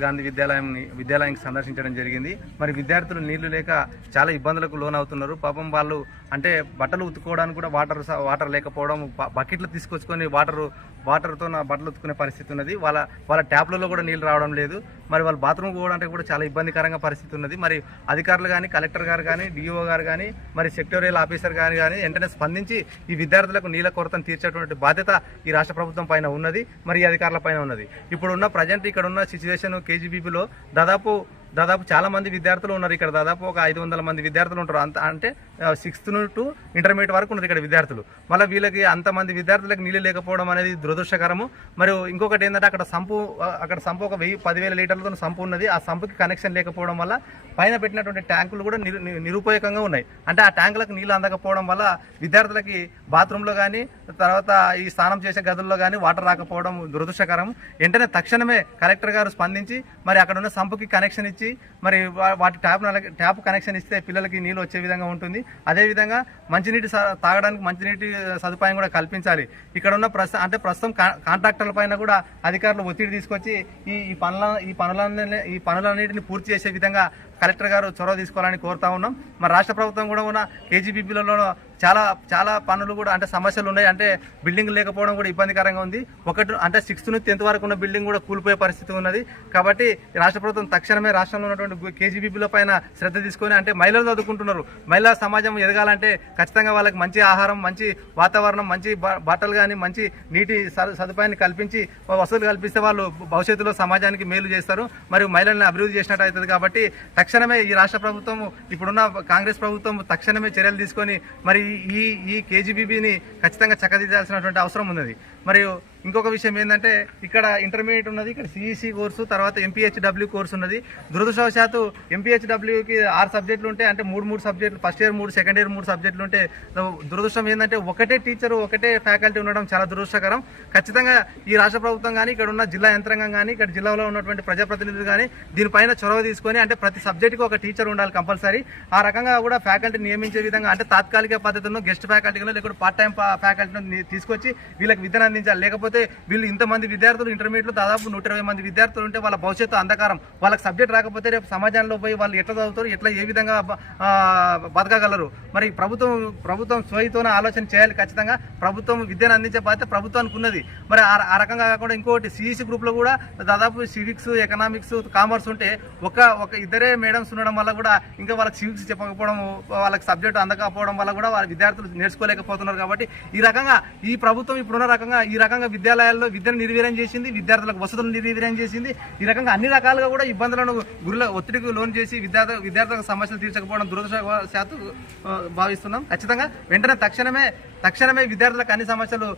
గాంధీ విద్యాలయం విద్యాలయానికి సందర్శించడం జరిగింది. మరి విద్యార్థులు నీళ్ళు లేక చాలా ఇబ్బందులకు లోనవుతున్నారు. పాపం వాళ్ళు అంటే బట్టలు ఉతుక్కోవడానికి కూడా వాటర్ వాటర్ లేకపోవడం బకెట్లు తీసుకొచ్చుకొని వాటర్ వాటర్తో నా బట్టలు ఉతుకునే పరిస్థితి ఉన్నది. వాళ్ళ వాళ్ళ ట్యాప్లలో కూడా నీళ్ళు రావడం లేదు. మరి వాళ్ళు బాత్రూమ్ పోవడానికి కూడా చాలా ఇబ్బందికరంగా పరిస్థితి ఉన్నది. మరి అధికారులు కానీ కలెక్టర్ గారు కానీ డిఓ గారు కానీ మరి సెక్టోరియల్ ఆఫీసర్ గారు కానీ వెంటనే స్పందించి ఈ విద్యార్థులకు నీళ్ళ కొరతను తీర్చేటువంటి బాధ్యత ఈ రాష్ట్ర ప్రభుత్వం పైన ఉన్నది. మరి అధికారుల పైన ఉన్నది. ఇప్పుడున్న ప్రజెంట్ ఇక్కడ ఉన్న సిచ్యువేషన్ కేజీబీపీలో దాదాపు దాదాపు చాలా మంది విద్యార్థులు ఉన్నారు ఇక్కడ. దాదాపు ఒక ఐదు వందల మంది విద్యార్థులు ఉంటారు. అంత అంటే సిక్స్త్ టు ఇంటర్మీడియట్ వరకు ఉన్నారు ఇక్కడ విద్యార్థులు. మళ్ళీ వీళ్ళకి అంతమంది విద్యార్థులకు నీళ్ళు లేకపోవడం అనేది దురదృష్టకరము. మరియు ఇంకొకటి ఏంటంటే అక్కడ సంపు అక్కడ సంపు ఒక వెయ్యి పదివేల లీటర్లతో సంపు ఉన్నది. ఆ సంపుకి కనెక్షన్ లేకపోవడం వల్ల పైన పెట్టినటువంటి ట్యాంకులు కూడా నిరు నిరుపయోగంగా ఉన్నాయి. అంటే ఆ ట్యాంకులకు నీళ్ళు అందకపోవడం వల్ల విద్యార్థులకి బాత్రూంలో కానీ తర్వాత ఈ స్నానం చేసే గదుల్లో కానీ వాటర్ రాకపోవడం దురదృష్టకరం వెంటనే తక్షణమే కలెక్టర్ గారు స్పందించి మరి అక్కడ ఉన్న సంపుకి కనెక్షన్ ఇచ్చి మరి వాటి ట్యాప్ ట్యాప్ కనెక్షన్ ఇస్తే పిల్లలకి నీళ్ళు వచ్చే విధంగా ఉంటుంది. అదేవిధంగా మంచినీటి తాగడానికి మంచినీటి సదుపాయం కూడా కల్పించాలి. ఇక్కడ ఉన్న ప్రస్తుతం అంటే ప్రస్తుతం కా- కాంట్రాక్టర్ల పైన కూడా అధికారులు ఒత్తిడి తీసుకొచ్చి ఈ ఈ పనుల ఈ పనులన్నీ ఈ పనులన్నింటినీ పూర్తి చేసే విధంగా కలెక్టర్ గారు చొరవ తీసుకోవాలని కోరుతా ఉన్నాం. మరి రాష్ట్ర ప్రభుత్వం కూడా ఉన్న కేజీబీబీలలో చాలా చాలా పనులు కూడా అంటే సమస్యలు ఉన్నాయి. అంటే బిల్డింగ్ లేకపోవడం కూడా ఇబ్బందికరంగా ఉంది. ఒకటి అంటే సిక్స్త్ నుంచి టెన్త్ వరకు ఉన్న బిల్డింగ్ కూడా కూలిపోయే పరిస్థితి ఉన్నది. కాబట్టి రాష్ట్ర ప్రభుత్వం తక్షణమే రాష్ట్రంలో ఉన్నటువంటి కేజీబీబీల పైన శ్రద్ధ తీసుకొని అంటే మహిళలు చదువుకుంటున్నారు. మహిళా సమాజం ఎదగాలంటే ఖచ్చితంగా వాళ్ళకి మంచి ఆహారం మంచి వాతావరణం మంచి బ- బట్టలు కానీ మంచి నీటి సదుపాయాన్ని కల్పించి వసతులు కల్పిస్తే వాళ్ళు భవిష్యత్తులో సమాజానికి మేలు చేస్తారు. మరియు మహిళల్ని అభివృద్ధి చేసినట్టు అవుతుంది కాబట్టి తక్షణమే ఈ రాష్ట్ర ప్రభుత్వం ఇప్పుడున్న కాంగ్రెస్ ప్రభుత్వం తక్షణమే చర్యలు తీసుకొని మరి ఈ ఈ కేజీబీబీని ఖచ్చితంగా చక్కదిద్దాల్సినటువంటి అవసరం ఉన్నది. మరియు ఇంకొక విషయం ఏంటంటే ఇక్కడ ఇంటర్మీడియట్ ఉన్నది ఇక్కడ సిఈసి కోర్సు తర్వాత ఎంపీహెచ్డబ్ల్యూ కోర్సు ఉన్నది. దురదృష్టవశాత్తు ఎంపీహెచ్డబ్ల్యూకి ఆరు సబ్జెక్టులు ఉంటే అంటే మూడు మూడు సబ్జెక్టులు ఫస్ట్ ఇయర్ మూడు సెకండ్ ఇయర్ మూడు సబ్జెక్టులు ఉంటే దురదృష్టం ఏంటంటే ఒకటే టీచరు ఒకటే ఫ్యాకల్టీ ఉండడం చాలా దురదృష్టకరం. ఖచ్చితంగా ఈ రాష్ట్ర ప్రభుత్వం కానీ ఇక్కడ ఉన్న జిల్లా యంత్రాంగం కానీ ఇక్కడ జిల్లాలో ఉన్నటువంటి ప్రజాప్రతినిధులు కానీ దీనిపైన చొరవ తీసుకొని అంటే ప్రతి సబ్జెక్టుకి ఒక టీచర్ ఉండాలి కంపల్సరీ ఆ రకంగా కూడా ఫ్యాకల్టీ నియమించే విధంగా అంటే తాత్కాలిక పద్ధతిలో గెస్ట్ ఫ్యాకల్టీలో లేకపోతే పార్ట్ టైం ఫ్యాకల్టీని తీసుకొచ్చి వీళ్ళకి విద్యను అందించాలి. లేకపోతే వీళ్ళు ఇంతమంది విద్యార్థులు ఇంటర్మీడియట్లో దాదాపు నూట ఇరవై మంది విద్యార్థులు ఉంటే వాళ్ళ భవిష్యత్తు అంధకారం. వాళ్ళకి సబ్జెక్ట్ రాకపోతే రేపు సమాజంలో పోయి వాళ్ళు ఎట్లా చదువుతారు ఎట్లా ఏ విధంగా బతకగలరు? మరి ప్రభుత్వం ప్రభుత్వం స్వయంతోనే ఆలోచన చేయాలి ఖచ్చితంగా. ప్రభుత్వం విద్యను అందించే బాధ్యత ప్రభుత్వానికి ఉన్నది. మరి ఆ ఆ రకంగా కాకుండా ఇంకోటి సిఈసి గ్రూప్లో కూడా దాదాపు సివిక్స్ ఎకనామిక్స్ కామర్స్ ఉంటే ఒక ఒక ఇద్దరే మేడమ్స్ ఉండడం వల్ల కూడా ఇంకా వాళ్ళకి సివిక్స్ చెప్పకపోవడం వాళ్ళకి సబ్జెక్ట్ అందకపోవడం వల్ల కూడా వాళ్ళ విద్యార్థులు నేర్చుకోలేకపోతున్నారు కాబట్టి ఈ రకంగా ఈ ప్రభుత్వం ఇప్పుడున్న రకంగా ఈ రకంగా విద్యాలయాల్లో విద్యను నిర్వీర్యం చేసింది విద్యార్థులకు వసతులను నిర్వీర్యం చేసింది. ఈ రకంగా అన్ని రకాలుగా కూడా ఇబ్బందులను గురుల ఒత్తిడికి లోన్ చేసి విద్యార్థు విద్యార్థులకు సమస్యలు తీర్చకపోవడం దురదృష్టవశాత్తు భావిస్తున్నాం. ఖచ్చితంగా వెంటనే తక్షణమే తక్షణమే విద్యార్థులకు అన్ని సమస్యలు